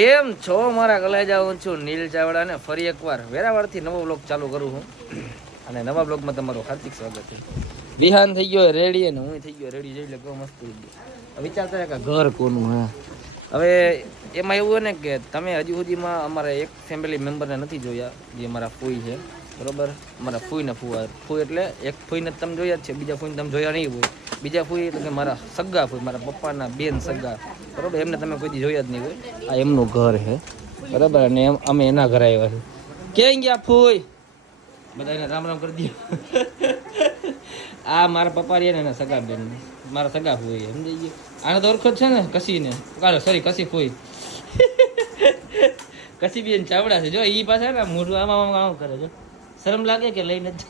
કેમ છો મારા કલેજા? હું છું નીલ ચાવડા ને ફરી એકવાર વેરાવળથી નવો બ્લોગ ચાલુ કરું છું અને નવા બ્લોગમાં તમારું હાર્દિક સ્વાગત છે. વિહાન થઈ ગયો રેડી અને હું થઈ ગયો રેડી, જોઈ લે કેવો મસ્ત થઈ ગયો. વિચારતા કે ઘર કોનું હે. હવે એમાં એવું હોય ને કે તમે હજી સુધીમાં અમારા એક ફેમિલી મેમ્બરને નથી જોયા, જે અમારા ફૂઈ છે, બરોબર? અમારા ફૂઈને ફૂઈ એટલે એક ફૂઈને તમે જોયા જ છે, બીજા ફૂઈને તમે જોયા નહીં હોય. બીજા ફૂઈ એટલે કે મારા સગા ફૂઈ, મારા પપ્પાના બેન સગા, બરોબર? એમને તમે કોઈ જોયા જ નહીં હોય. આ એમનું ઘર છે, બરાબર? અને અમે એના ઘરે આવ્યા છીએ. ક્યાં ગયા ફૂઈ? બધા એને રામ રામ કરી દો. આ મારા પપ્પા રહ્યા ને એના સગા બેન, મારા સગા ફૂઈ, સમજી ગયો? આને તો ઓળખો જ છે ને, કસીને. સોરી, કસી ફૂઈ. કસી બેન ચાવડા છે. જો ઈ પાસે ને મોઢું આમાં આમ કરે છે. શરમ લાગે કે લઈને જ?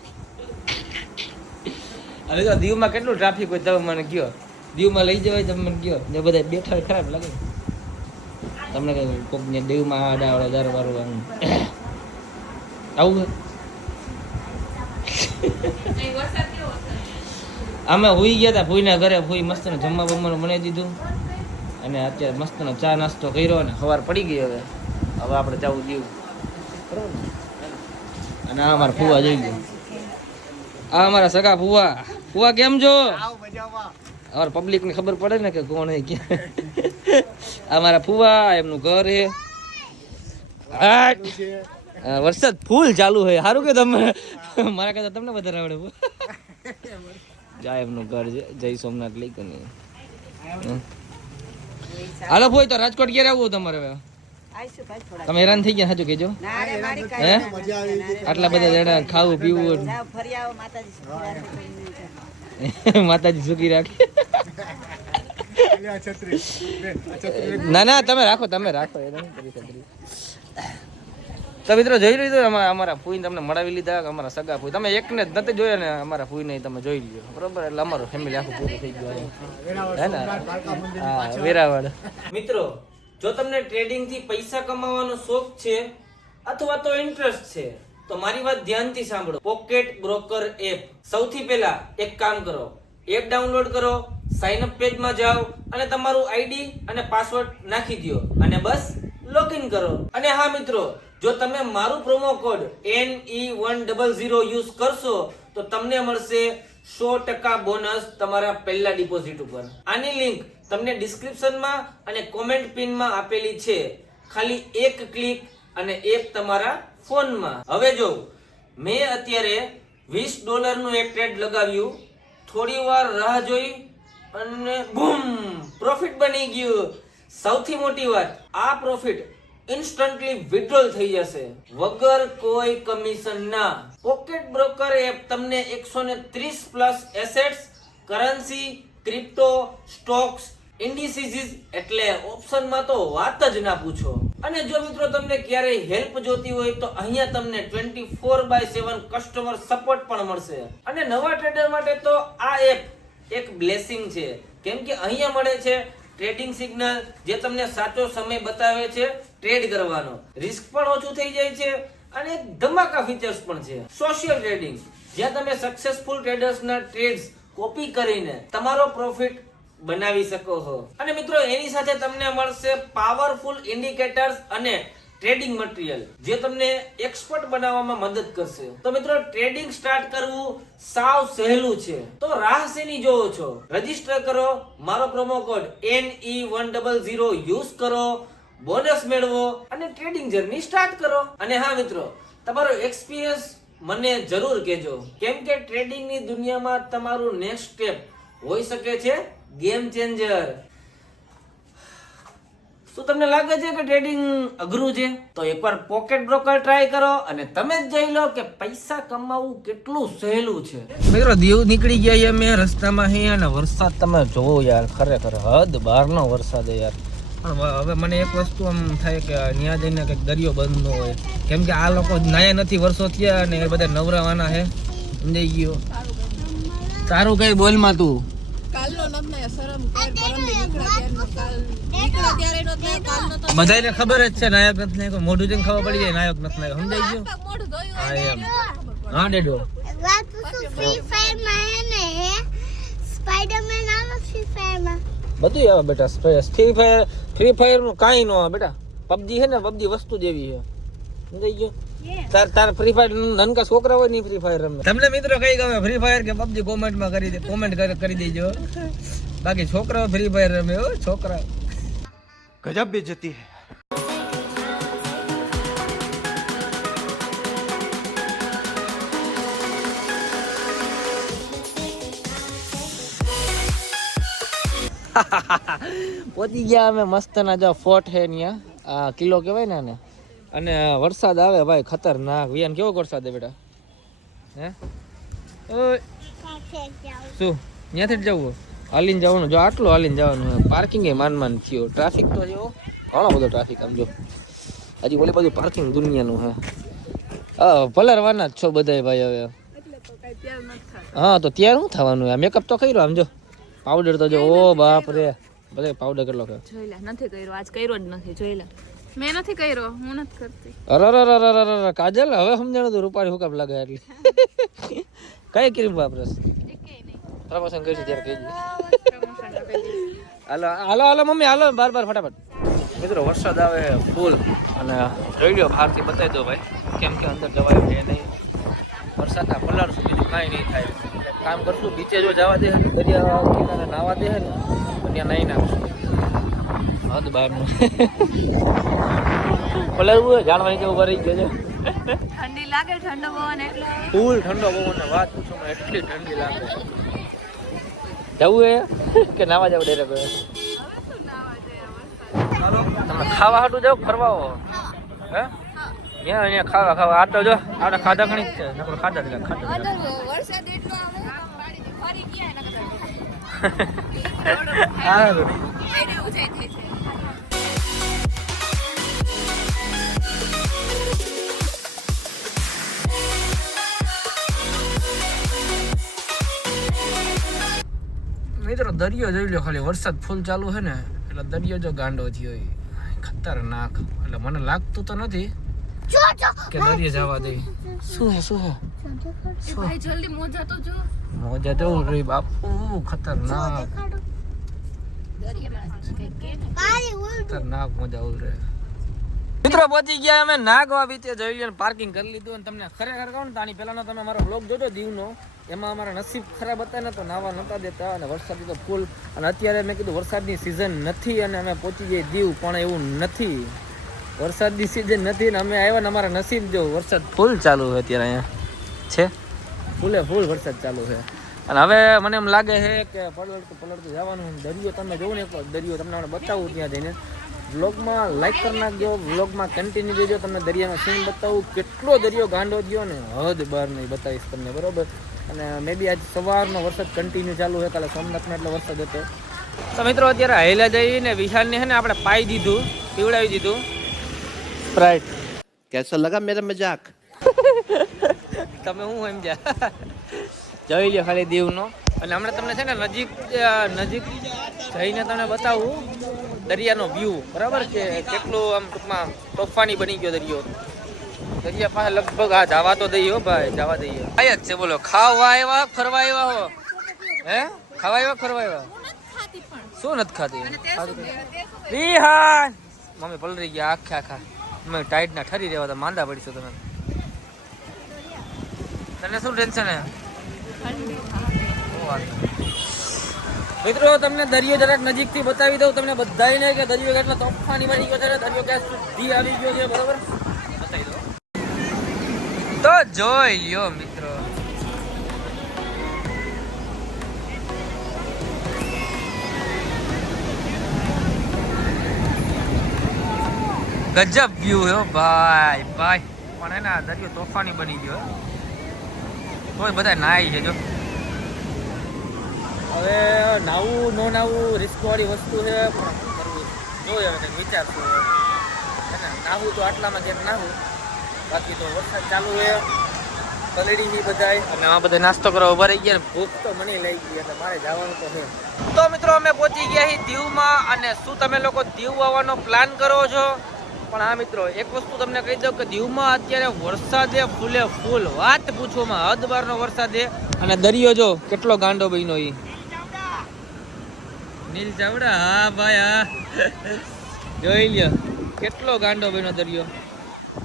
હવે તો દીવમાં કેટલું ટ્રાફિક હોય, તમે મને કયો. દીવમાં લઈ જવાય, તમે મને કયો. ને બધા બેઠા ખરાબ લાગે તમને? કઈ કોક ને દેવમાં આડાવડે દારવારું આવું અમે હુઈ ગયા હતા ફૂઈના ઘરે. ફૂઈ મસ્ત ને જમવા બમવાનું બનાવી દીધું અને અત્યારે મસ્ત નો ચા નાસ્તો કર્યો ને સવાર પડી ગઈ. હવે આપણે જવું દીવું, બરોબર? અને આ અમારા ફુવા જોઈ ગયો. આ અમારા સગા ફુવા. ફુવા કેમ છો? અમારા પબ્લિક ને ખબર પડે ને કે કોણ હે ક્યાં. અમારા ફુવા, એમનું ઘર હે. વરસાદ ફૂલ ચાલુ છે. સારું કે તમે મારા કરતા તમને વધારે આવડે. જા એમનું ઘર છે, જય સોમનાથ લઈ કે નહીં. હાલો ફોઈ, તો રાજકોટ ક્યારે આવવું તમારે? હવે તમે હેરાન થઈ ગયા, સાચું કેજો. હે આટલા બધા જણા ખાવું પીવું, માતાજી સુખી રાખે. ના ના, તમે રાખો, તમે રાખો. તો મિત્રો જોઈ લીધું અમારા ફૂઈને તમને મળાવી લીધા. અમારા સગા ફૂઈ તમે એકને જ નથી જોયા ને, અમારા ફૂઈને તમે જોઈ લીધો, બરોબર? એટલે અમારું ફેમિલી આખું પૂરું થઈ ગયું હે ને. હા, વેરાવળ. મિત્રો, જો તમને ટ્રેડિંગ થી પૈસા કમાવાનો શોખ છે અથવા તો ઇન્ટરેસ્ટ છે, તો મારી વાત ધ્યાનથી સાંભળો. Pocket broker app. સૌથી પહેલા એક કામ કરો, એપ ડાઉનલોડ કરો, સાઇન અપ પેજમાં જાઓ અને તમારું આઈડી અને પાસવર્ડ નાખી દો અને બસ લોગિન કરો. અને હા મિત્રો, જો તમે મારું પ્રોમો કોડ NE100 યુઝ કરશો તો તમને મળશે 100% બોનસ તમારા પહેલા ડિપોઝિટ ઉપર. આની લિંક તમને ડિસ્ક્રિપ્શનમાં અને કોમેન્ટ પિનમાં આપેલી છે. ખાલી એક ક્લિક અને એપ તમારા ફોનમાં. હવે જો મેં અત્યારે $20 નું એક ટ્રેડ લગાવ્યું, થોડી વાર રાહ જોઈ અને બૂમ, પ્રોફિટ બની ગયું. સૌથી મોટી વાત, આ પ્રોફિટ ઇન્સ્ટન્ટલી વિથડ્રોલ થઈ જશે વગર કોઈ કમિશન ના. પોકેટ બ્રોકર એપ તમને 130+ એસેટ્સ, કરન્સી, ક્રિપ્ટો, સ્ટોક્સ, ઇન્ડિસીઝ એટલે ઓપ્શનમાં તો વાત જ ના પૂછો. અને જો મિત્રો તમને ક્યારેય હેલ્પ જોતી હોય તો અહીંયા તમને 24/7 કસ્ટમર સપોર્ટ પણ મળશે. અને નવા ટ્રેડર માટે તો આ એપ એક બ્લેસિંગ છે, કેમ કે અહીંયા મળે છે ટ્રેડિંગ સિગ્નલ, જે તમને સાચો સમય બતાવે છે ટ્રેડ કરવાનો. રિસ્ક પણ ઓછું થઈ જાય છે અને એક ધમાકા ફીચર્સ પણ છે. સોશિયલ ટ્રેડિંગ, જ્યાં તમે સક્સેસફુલ ટ્રેડર્સના ટ્રેડ્સ કોપી કરીને તમારો પ્રોફિટ બનાવી શકો છો. અને મિત્રો એની સાથે તમને મળશે પાવરફુલ ઇન્ડિકેટર્સ અને ટ્રેડિંગ મટીરિયલ, જે તમને એક્સપર્ટ બનાવવામાં મદદ કરશે. તો મિત્રો ટ્રેડિંગ સ્ટાર્ટ કરવું સાવ સહેલું છે, તો રાહ શેની જોવો છો? રજીસ્ટર કરો, મારો પ્રોમો કોડ NE100 યુઝ કરો, બોનસ મેળવો અને ટ્રેડિંગ જર્ની સ્ટાર્ટ કરો. અને હા મિત્રો, તમારો એક્સપિરિયન્સ મને જરૂર કહેજો, કેમ કે ટ્રેડિંગની દુનિયામાં તમારું નેક્સ્ટ સ્ટેપ હોઈ શકે છે ગેમ ચેન્જર. શું તમને લાગે છે કે ટ્રેડિંગ અઘરું છે? તો એકવાર પોકેટ બ્રોકર ટ્રાય કરો અને તમે જ જોઈ લો કે પૈસા કમાવવું કેટલું સહેલું છે. મિત્રો દીવ નીકળી ગયા અમે રસ્તામાં હે અને વરસાદ તમે જોવો યાર, ખરેખર હદ બહારનો વરસાદ યાર. પણ હવે મને એક વસ્તુ આમ થાય કે ત્યાં જઈને કંઈક દરિયો બંધ ન હોય, કેમ કે આ લોકો નાયા નથી વર્ષો થયા અને એ બધા નવરાવાના છે. સમજાઈ ગયો? તારું કઈ બોલમાં તું બધાને ખબર જ છે નાયક નથી નાયક, મોઢું જોઈને ખબર પડી જાય નાયક નથી નાયક. સમજાઈ ગયું? હા એમ. હા ડેડો, બધું આવે બેટા. ફ્રી ફાયર નું કાંઈ ન આવે બેટા. પબજી છે ને પબજી વસ્તુ જેવી છે સમજાઈ ગયો તાર ફ્રી ફાયર નનકા છોકરા હોય નહીં ફ્રી ફાયર રમે તમને મિત્રો કઈ ગમે ફ્રી ફાયર કે પબજી કોમેન્ટમાં કોમેન્ટ કરી દેજો બાકી છોકરાઓ ફ્રી ફાયર રમે હો છોકરા ગજબ બેઇજ્જતી હે પહોંચી ગયા અમે મસ્ત ના જો ફોર્ટ હે ત્યાં આ કિલ્લો કહેવાય ને આને અને વરસાદ આવે ભાઈ ખતરનાક વિયાન કેવો વરસાદ છે બેટા હે ઓય શું ત્યાંથી જ જવું હાલીને જવાનું જો આટલું હાલીને જવાનું પાર્કિંગ એ માન થયો ટ્રાફિક તો જો ઘણો બધો ટ્રાફિક આમ જો હજી ઓલી બાજુ પાર્કિંગ દુનિયાનું હે પલરવાના જ છો બધાય ભાઈ હવે હા તો ત્યાર શું થવાનું મેકઅપ તો કર્યો આમ જો પાવડર તો જો ઓ બાપ રે ભલે પાવડર કેટલો કર્યો જોઈ લે નથી કર્યો આજ કર્યો જ નથી જોઈ લે મેં નથી કર્યો હું નથી કરતી અરે કાજલ હવે સમજાણું તો રૂપાળી હુકામ લાગે એટલે કઈ ક્રીમ વાપરસ પ્રમોશન કરીશું ત્યારે કહેજે હાલો હાલો હાલો મમ્મી હાલો બાર ફટાફટ મિત્રો વરસાદ આવે ફૂલ અને જોઈ લો બહારથી બતાવી દો ભાઈ કેમ કે અંદર જવાય છે નહીં વરસાદના પલાળશું બીજું કાંઈ નહીં થાય કામ કરશું બીચે જો જવા દે દરિયા કિનારે નાવા દે ને ત્યાં નહીં નાખશું હદ બહારનું પલાળવું હોય જાણવાની કેવું ભરાઈ ગયો છે ઠંડી લાગે ઠંડો પવન એટલે ફૂલ ઠંડો પવન વાત પૂછો મને એટલી ઠંડી લાગે જવું હે કે નાવા જવું ડાયરેક્ટ તમે ખાવા હાટું જાવ ફરવા હે અહીંયા ખાવા આ તો જો આપણે ખાધા ઘણી જ છે ખાધા વરસાદ એટલો આવે ફરી ગયા મિત્રો દરિયો જોઈ લો ખાલી વરસાદ ફૂલ ચાલુ છે ને એટલે દરિયો જો ગાંડો થયો ખતરનાક એટલે મને લાગતું તો નથી કે દરિયે જવા દે શું હે ભાઈ જલ્દી મોજા તો જો મોજા તો રે બાપુ ખતરનાક મજા આવું રે મિત્રો પહોંચી ગયા અમે નાગવા બીચે જોઈ લ્યો પાર્કિંગ કરી લીધું અને તમને ખરેખર કહું ને તાની પહેલાનો તમે મારો બ્લોગ જોજો દીવનો એમાં અમારા નસીબ ખરાબ હતા ને તો નાવા નહોતા દેતા અને વરસાદ તો ફૂલ અને અત્યારે મેં કીધું વરસાદની સિઝન નથી અને અમે પહોંચી જઈએ દીવ પણ એવું નથી વરસાદની સિઝન નથી ને અમે આવ્યા ને અમારા નસીબ જો વરસાદ ફૂલ ચાલુ છે અત્યારે અહીંયા છે ફૂલ વરસાદ ચાલુ છે અને હવે મને એમ લાગે છે કે પલળતું જવાનું દરિયો તમે જોવો ને એકવાર દરિયો તમને બતાવું ત્યાં જઈને વ્લોગમાં લાઈક કરી નાખજો વ્લોગમાં કન્ટિન્યુ દેજો તમને દરિયામાં સીન બતાવું કેટલો દરિયો ગાંડો થયો ને હદ બહાર નહીં બતાવીશ તમને બરોબર અને મે બી આજ સવારનો વરસાદ કન્ટિન્યુ ચાલુ છે કાલે સોમનાથમાં એટલો વરસાદ હતો તો મિત્રો અત્યારે હાઈલા જઈને વિશાલને છે ને આપણે પાઈ દીધું પીવડાવી દીધું સ્પ્રાઇટ कैसा लगा मेरा मजाक તમે હું સમજ્યા જોઈ લો ખાલી દીવનો અને હમણાં તમને છે ને નજીક જઈને તમને બતાવું દરિયાનો વ્યૂ બરાબર કે કેટલું આમ ટૂંકમાં તોફાની બની ગયો દરિયા પાસે લગભગ આ જવા તો દઈએ હો ભાઈ જવા દઈએ આય જ છે બોલો ખાવા આવ્યા ફરવા આવ્યા હો હે ખાવા આવ્યા ફરવા આવ્યા શું નથી ખાતી રીહાન મમ્મી પલરી ગયા આખા મમ્મી ટાઈટ ના ઠરી રહેવા તો માંદા પડીશું તમે તને શું ટેન્શન હે મિત્રો તમને દરિયો જરાક નજીકથી બતાવી દઉં તમને બધાને કે દરિયો કેટલો તોફાની બની ગયો છે દરિયો ક્યાં સુધી આવી ગયો છે બરોબર બતાવી દો તો જોઈ લ્યો મિત્રો ગજબ વ્યૂ હે ભાઈ પણ હે ને દરિયો તોફાની બની ગયો કોઈ બધા નાઈ છે જો હવે નાવું ન નાવું રિસ્ક વાળી વસ્તુ છે પણ શું કરવું જોઈએ હવે વિચારશું હે ને નાવું તો આટલામાં જેમ નાવું બાકી તો વરસાદ ચાલુ છે પલળી ની બધાય અને આ બધા નાસ્તો કરવા ઉભા રહી ગયા ને ભૂખ તો મને લઈ ગઈ એટલે મારે જવાનું તો છે તો મિત્રો અમે પહોંચી ગયા છીએ દીવમાં અને શું તમે લોકો દીવ આવવાનો પ્લાન કરો છો પણ હા મિત્રો એક વસ્તુ તમને કહી દઉં કે દીવમાં અત્યારે વરસાદે ફૂલે ફૂલ વાત પૂછોમાં હદ બારનો વરસાદે અને દરિયો જો કેટલો ગાંડો બન્યો ઈ નીલ ચાવડા હા ભાઈ હા જોઈ લ્યો કેટલો ગાંડો બન્યો દરિયો.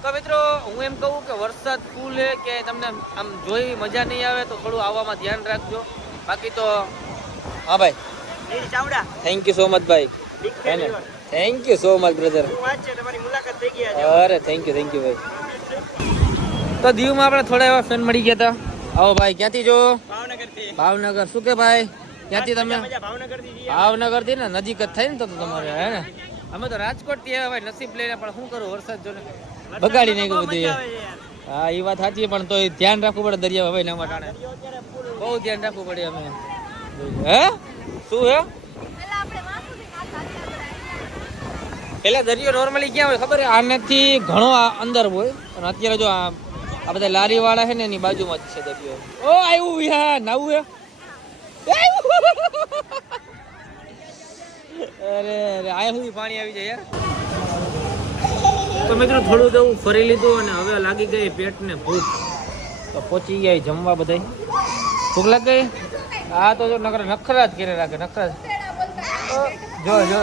તો મિત્રો હું એમ કહું કે વરસાદ ફૂલ છે કે તમને આમ જોઈ મજા નહીં આવે તો થોડું આવવામાં ધ્યાન રાખજો. બાકી તો હા ભાઈ થેન્ક યુ સો મચ ભાઈ. Thank you so much brother. અરે થેન્ક યુ ભાઈ. તો દીવમાં આપણે થોડા એવા ફ્રેન્ડ મળી ગયા હતા. આવો ભાઈ, ક્યાંથી જો? ભાવનગર. શું કે ભાઈ ક્યાંથી તમે? ભાવનગરથી ને નજીક જ થાય ને તો તમારે, હે ને? અમે તો રાજકોટ થી આવ્યા ભાઈ, નસીબ લઈને, પણ શું કરું વરસાદ જોને બગાડી નાખ્યું બધું. હા એ વાત સાચી, પણ તો ધ્યાન રાખવું પડે દરિયા ભાઈ ના માટે. બહુ ધ્યાન રાખવું પડે. અમે હે શું હે પેલા દરિયો નોર્મલી ક્યાં હોય ખબર? આનાથી ઘણો અંદર હોય, અને અત્યારે જો આ બધા લારી વાળા છે ને એની બાજુમાં જ છે દરિયો. ઓ આવ્યું યાર, નાવું હે. અરે અરે આ સુધી પાણી આવી જાય યાર. તો મિત્રો થોડું એવું ફરી લીધું અને હવે લાગી ગઈ પેટને ભૂખ. તો પહોંચી ગયા જમવા બધા. ભૂખ લાગી ગઈ. હા તો જો નખરા જ કરે રાખે, નખરા જો જો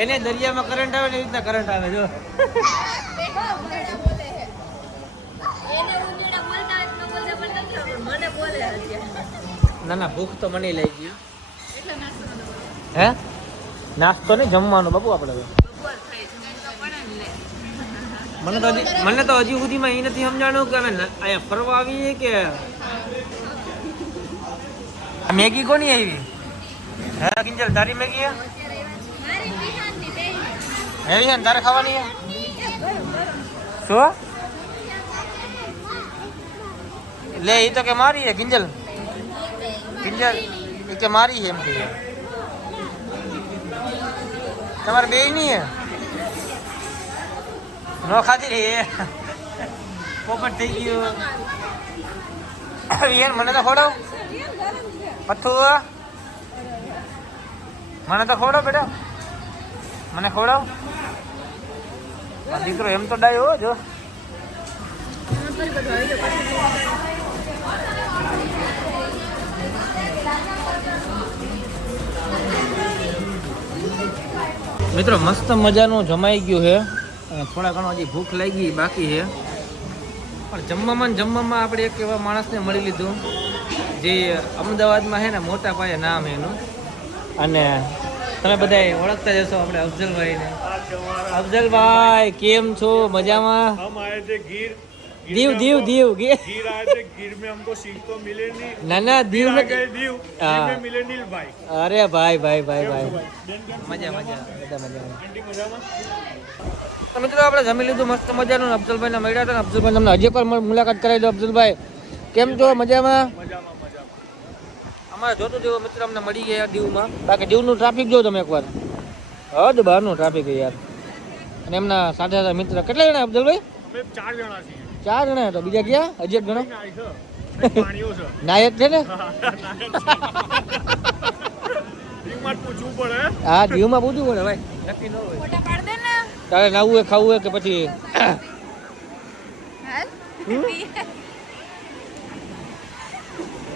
એને દરિયામાં કરંટ આવે ને એ રીતના કરંટ આવે જો. ના ના ભૂખ તો મને લઈ ગઈ. હે નાસ્તો ને જમવાનું બાપુ આપણે. મને તો હજી સુધીમાં એ નથી સમજાણું કે અમે અહીંયા ફરવા આવીએ કે મેગી કોની આવી? હે કિંજલ તારી મેગી હે? એવી છે ને તારે ખાવાની હે? શું લે એ તો કે મારી હે કિંજલ. કિંજલ એ કે મારી હે એમ કે. તમારે બે નહીં હે? નો ખાધી રે પોપટ થઈ ગયું. મને તો ખોડો પથ્થું, મને તો ખોડો બેટા, મને ખોડાવ. દીકરો એમ તો ડાયો જો. મિત્રો મસ્ત મજાનું જમાઈ ગયું છે. થોડા ઘણો હજી ભૂખ લાગી બાકી છે, પણ જમવામાં આપણે એક એવા માણસને મળી લીધું જે અમદાવાદમાં છે ને મોટા પાયે નામ એનું, અને તમે બધા ઓળખતા જશો આપણે અફઝલભાઈને. અફઝલભાઈ કેમ છો? મજામાં? દીવ દીવ દીવ ગીર में हमको सीख तो मिले नहीं. ना ना દીવ में गए દીવ में मिले नील भाई. अरे भाई भाई भाई भाई મજા મજા બધા મજામાં. તો મિત્રો આપણે જમી લીધું મસ્ત મજાનું. અફઝલભાઈને મળ્યા હતા ને અફઝલભાઈ તમને હજી પણ મુલાકાત કરાવી દો. અફઝલભાઈ કેમ છો? મજામાં? અમારે જોતું જેવો મિત્ર અમને મળી ગયા દીવમાં. બાકી દીવનું ટ્રાફિક જો તમે એકવાર, હદ બહારનું ટ્રાફિક યાર. અને એમના સાથે મિત્ર કેટલા જણા અફઝલભાઈ? 4 જણા છીએ. 4 જણા તો બીજા ગયા હજી એક ગણો નાયક છે ને. હા દીવમાં પૂછવું પડે ભાઈ, નક્કી ન હોય. તારે નાવું હોય ખાવું હોય કે પછી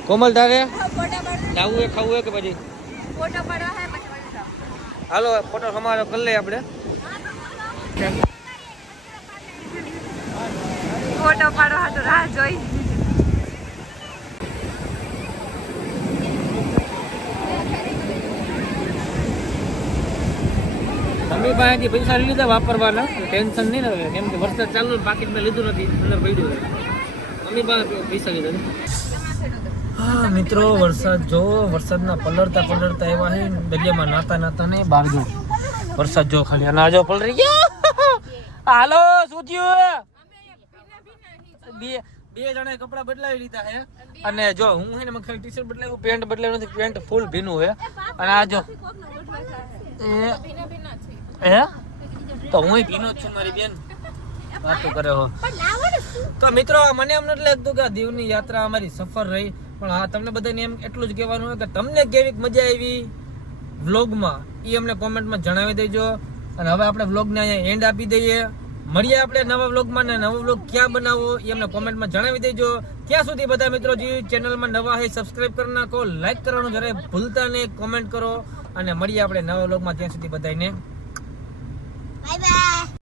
કોમલ તારે નાવું હોય ખાવું હોય કે પછી હાલો ફોટો સમારો કરી લઈએ આપણે. ફોટો પાડો હાટો રાહ જોઈ. મમ્મી પાસેથી પૈસા લઈ લીધા વાપરવાના, ટેન્શન નહીં ને હવે, કેમ કે વરસાદ ચાલુ પાકીટ મેં લીધું નથી, અંદર પડ્યું. મમ્મી પાસે પૈસા લીધા. હા મિત્રો વરસાદ જો, વરસાદના પલળતા એવા છે દરિયામાં નાતા ને બહાર જો વરસાદ જો ખાલી અનાજો પલળી ગયો. હાલો શું થયું? બે જણાએ કપડા બદલાવી લીધા છે, અને જો હું છે ને ખાલી ટી શર્ટ બદલાવ્યું, પેન્ટ બદલાવ્યું નથી, પેન્ટ ફૂલ ભીનું છે. અને આ જો હે તો હું ભીનો જ છું, મારી બેન વાતો કરે હો. તો મિત્રો મને એમ નથી લાગતું કે દીવની યાત્રા અમારી સફર રહી, પણ હા તમને બધાને એમ એટલું જ કહેવાનું હોય કે તમને કેવી મજા આવી વ્લોગમાં એ અમને કોમેન્ટમાં જણાવી દેજો. અને હવે આપણે વ્લોગને અહીંયા એન્ડ આપી દઈએ. મળીએ આપણે નવા વ્લોગમાં, ને નવો વ્લોગ ક્યાં બનાવવો એ અમને કોમેન્ટમાં જણાવી દેજો. ત્યાં સુધી બધા મિત્રો જે ચેનલમાં નવા હોય સબસ્ક્રાઇબ કરી નાખો, લાઈક કરવાનું જરાય ભૂલતા નહીં, કોમેન્ટ કરો, અને મળીએ આપણે નવા વ્લોગમાં. ત્યાં સુધી બધાને બાય બાય.